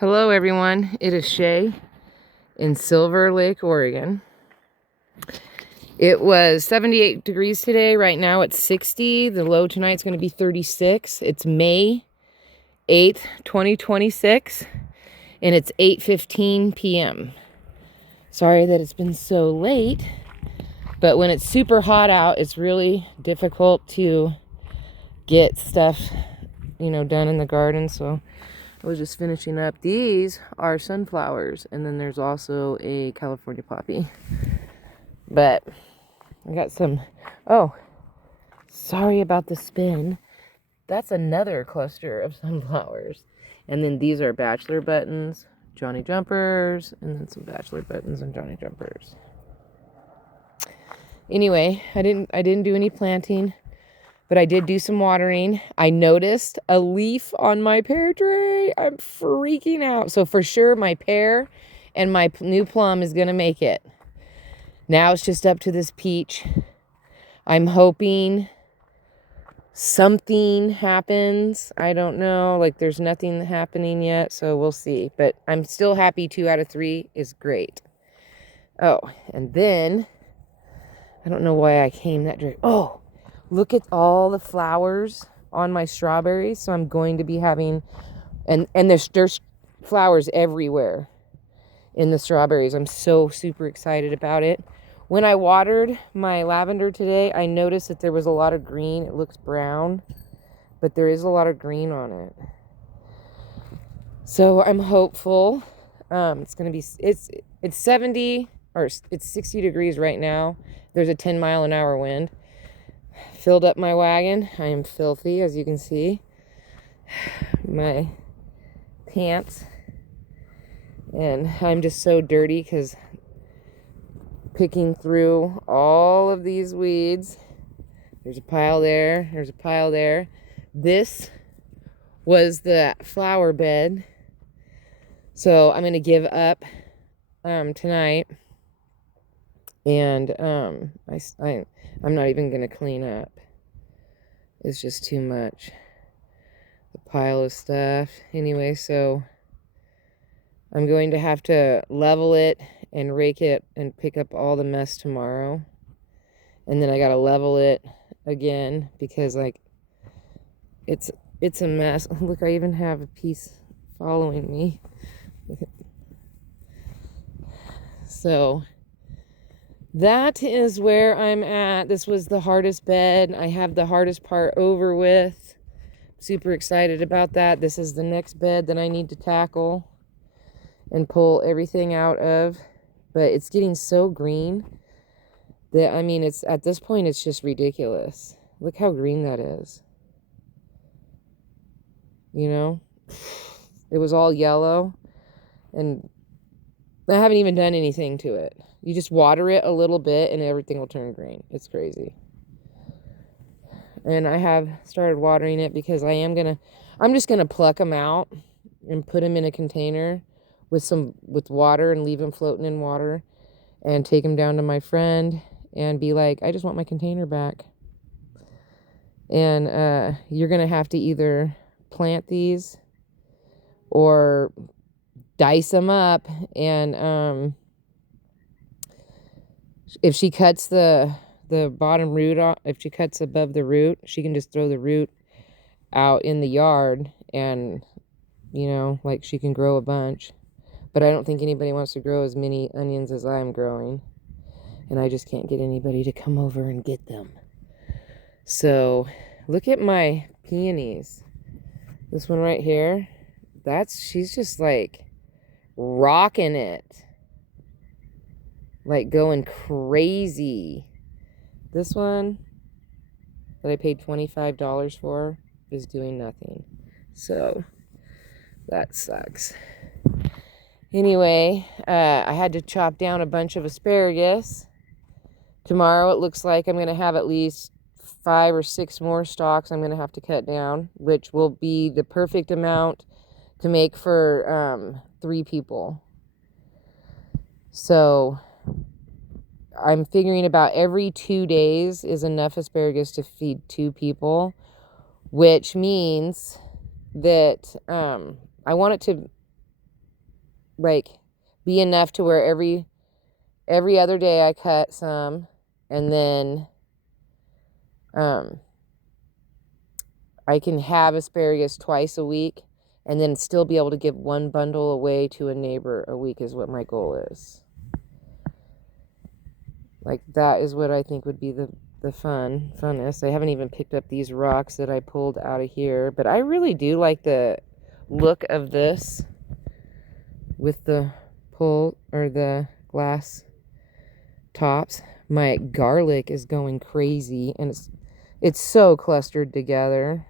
Hello everyone, it is Shay in Silver Lake, Oregon. It was 78 degrees today. Right now it's 60. The low tonight's going to be 36. It's May 8th, 2026, and it's 8:15 p.m. Sorry that it's been so late, but when it's super hot out, it's really difficult to get stuff, done in the garden. So I was just finishing up. These are sunflowers, and then there's also a California poppy. But I got some. Oh, sorry about the spin. That's another cluster of sunflowers. And then these are bachelor buttons, Johnny jumpers, and then some bachelor buttons and Johnny jumpers. Anyway, I didn't do any planting, but I did do some watering. I noticed a leaf on my pear tree. I'm freaking out. So for sure my pear and my new plum is going to make it. Now it's just up to this peach. I'm hoping something happens. I don't know. Like there's nothing happening yet, so we'll see. But I'm still happy 2 out of 3 is great. Oh, and then I don't know why I came that direction. Oh, look at all the flowers on my strawberries. So I'm going to be having, and there's flowers everywhere in the strawberries. I'm so super excited about it. When I watered my lavender today, I noticed that there was a lot of green. It looks brown, but there is a lot of green on it. So I'm hopeful. It's going to be, it's 70 or it's 60 degrees right now. There's a 10-mile-an-hour wind. Filled up my wagon. I am filthy, as you can see. My pants. And I'm just so dirty because picking through all of these weeds. There's a pile there. There's a pile there. This was the flower bed. So I'm going to give up tonight. And I'm not even going to clean up. It's just too much. The pile of stuff. Anyway, so I'm going to have to level it and rake it and pick up all the mess tomorrow. And then I got to level it again because it's a mess. Look, I even have a piece following me. So that is where I'm at. This was the hardest bed. I have the hardest part over with. Super excited about that. This is the next bed that I need to tackle and pull everything out of. But it's getting so green that, it's at this point, it's just ridiculous. Look how green that is. It was all yellow, and I haven't even done anything to it. You just water it a little bit and everything will turn green. It's crazy. And I have started watering it because I'm just gonna pluck them out and put them in a container with water and leave them floating in water and take them down to my friend and be like, I just want my container back. And you're gonna have to either plant these or dice them up, and if she cuts the bottom root off, if she cuts above the root, she can just throw the root out in the yard, and she can grow a bunch. But I don't think anybody wants to grow as many onions as I'm growing, and I just can't get anybody to come over and get them. So look at my peonies. This one right here, she's just like rocking it, like going crazy. This one that I paid $25 for is doing nothing. So that sucks. Anyway, I had to chop down a bunch of asparagus. Tomorrow it looks like I'm going to have at least 5 or 6 more stalks I'm going to have to cut down, which will be the perfect amount to make for 3 people. So I'm figuring about every 2 days is enough asparagus to feed 2 people, which means that I want it to like be enough to where every other day I cut some, and then I can have asparagus twice a week and then still be able to give one bundle away to a neighbor a week is what my goal is. Like, that is what I think would be the funnest. I haven't even picked up these rocks that I pulled out of here, but I really do like the look of this with the pull or the glass tops. My garlic is going crazy, and it's so clustered together.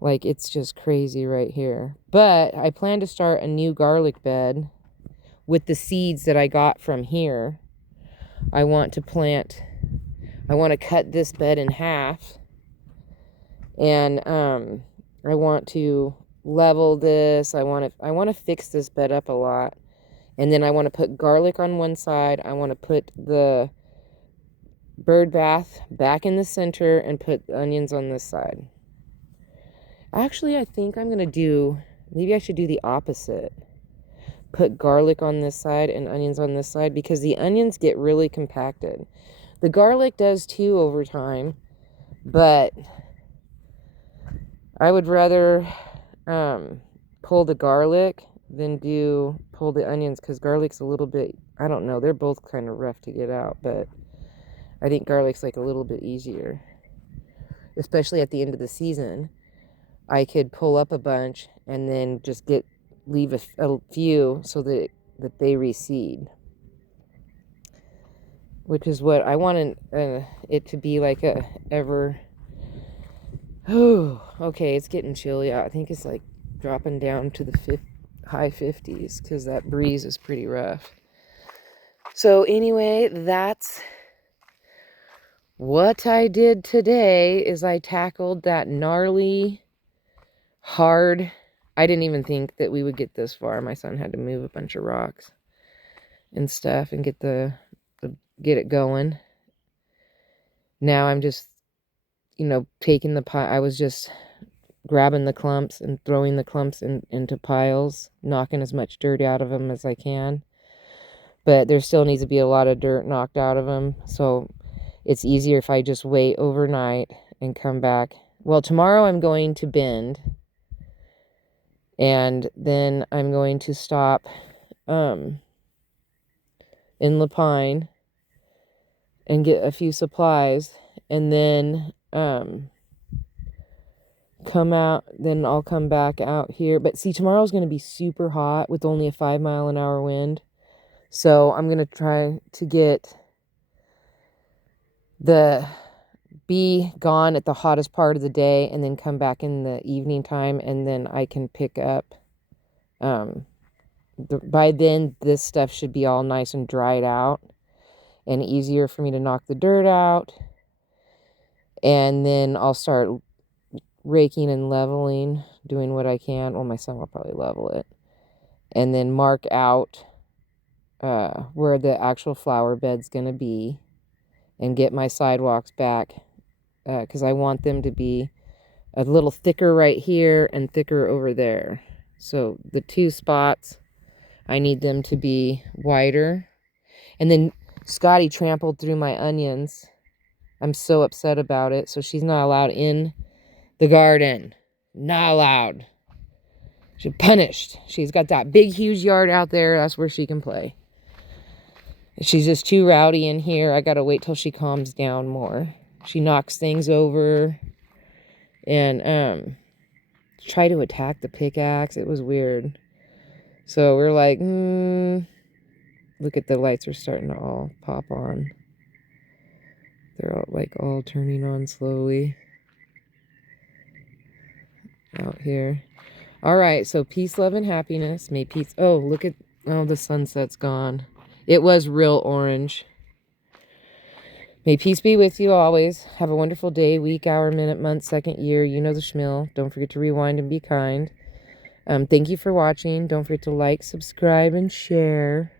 Like, it's just crazy right here. But I plan to start a new garlic bed with the seeds that I got from here. I want to cut this bed in half, and I want to level this. I want to fix this bed up a lot, and then I want to put garlic on one side. I want to put the bird bath back in the center and put onions on this side. Actually, I think I'm going to maybe I should do the opposite. Put garlic on this side and onions on this side, because the onions get really compacted. The garlic does too over time, but I would rather pull the garlic than pull the onions, because garlic's a little bit, I don't know, they're both kind of rough to get out, but I think garlic's like a little bit easier, especially at the end of the season. I could pull up a bunch and then just leave a few so that they reseed, which is what I want it to be, like a ever. Oh, okay, it's getting chilly out. I think it's like dropping down to the high 50s because that breeze is pretty rough. So anyway, that's what I did today. Is I tackled that gnarly, hard. I didn't even think that we would get this far. My son had to move a bunch of rocks and stuff and get it going. Now I'm just, taking I was just grabbing the clumps and throwing the clumps into piles, knocking as much dirt out of them as I can. But there still needs to be a lot of dirt knocked out of them. So it's easier if I just wait overnight and come back. Well, tomorrow I'm going to Bend. And then I'm going to stop in La Pine and get a few supplies, and then then I'll come back out here. But see, tomorrow's going to be super hot with only a 5-mile-an-hour wind. So I'm going to try to be gone at the hottest part of the day and then come back in the evening time, and then I can pick up by then this stuff should be all nice and dried out and easier for me to knock the dirt out. And then I'll start raking and leveling, doing what I can. Well, my son will probably level it, and then mark out where the actual flower bed's gonna be, and get my sidewalks back, because I want them to be a little thicker right here and thicker over there. So the two spots, I need them to be wider. And then Scotty trampled through my onions. I'm so upset about it. So she's not allowed in the garden. Not allowed. She's punished. She's got that big, huge yard out there. That's where she can play. She's just too rowdy in here. I gotta wait till she calms down more. She knocks things over and try to attack the pickaxe. It was weird. So we're like, look at the lights are starting to all pop on. They're all turning on slowly out here. All right, so peace, love, and happiness. May peace. Oh, the sunset's gone. It was real orange. May peace be with you always. Have a wonderful day, week, hour, minute, month, second, year. You know the schmill. Don't forget to rewind and be kind. Thank you for watching. Don't forget to like, subscribe, and share.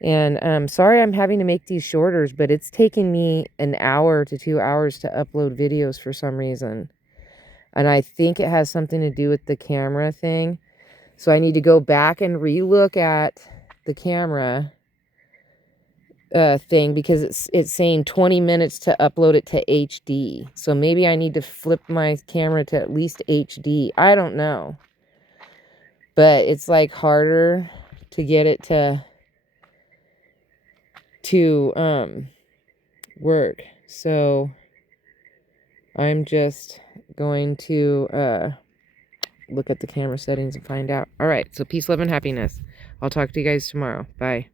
And sorry I'm having to make these shorter, but it's taking me an hour to 2 hours to upload videos for some reason. And I think it has something to do with the camera thing. So I need to go back and re-look at the camera thing, because it's saying 20 minutes to upload it to HD. So maybe I need to flip my camera to at least HD. I don't know. But it's like harder to get it to work. So I'm just going to look at the camera settings and find out. All right, so peace, love, and happiness. I'll talk to you guys tomorrow. Bye.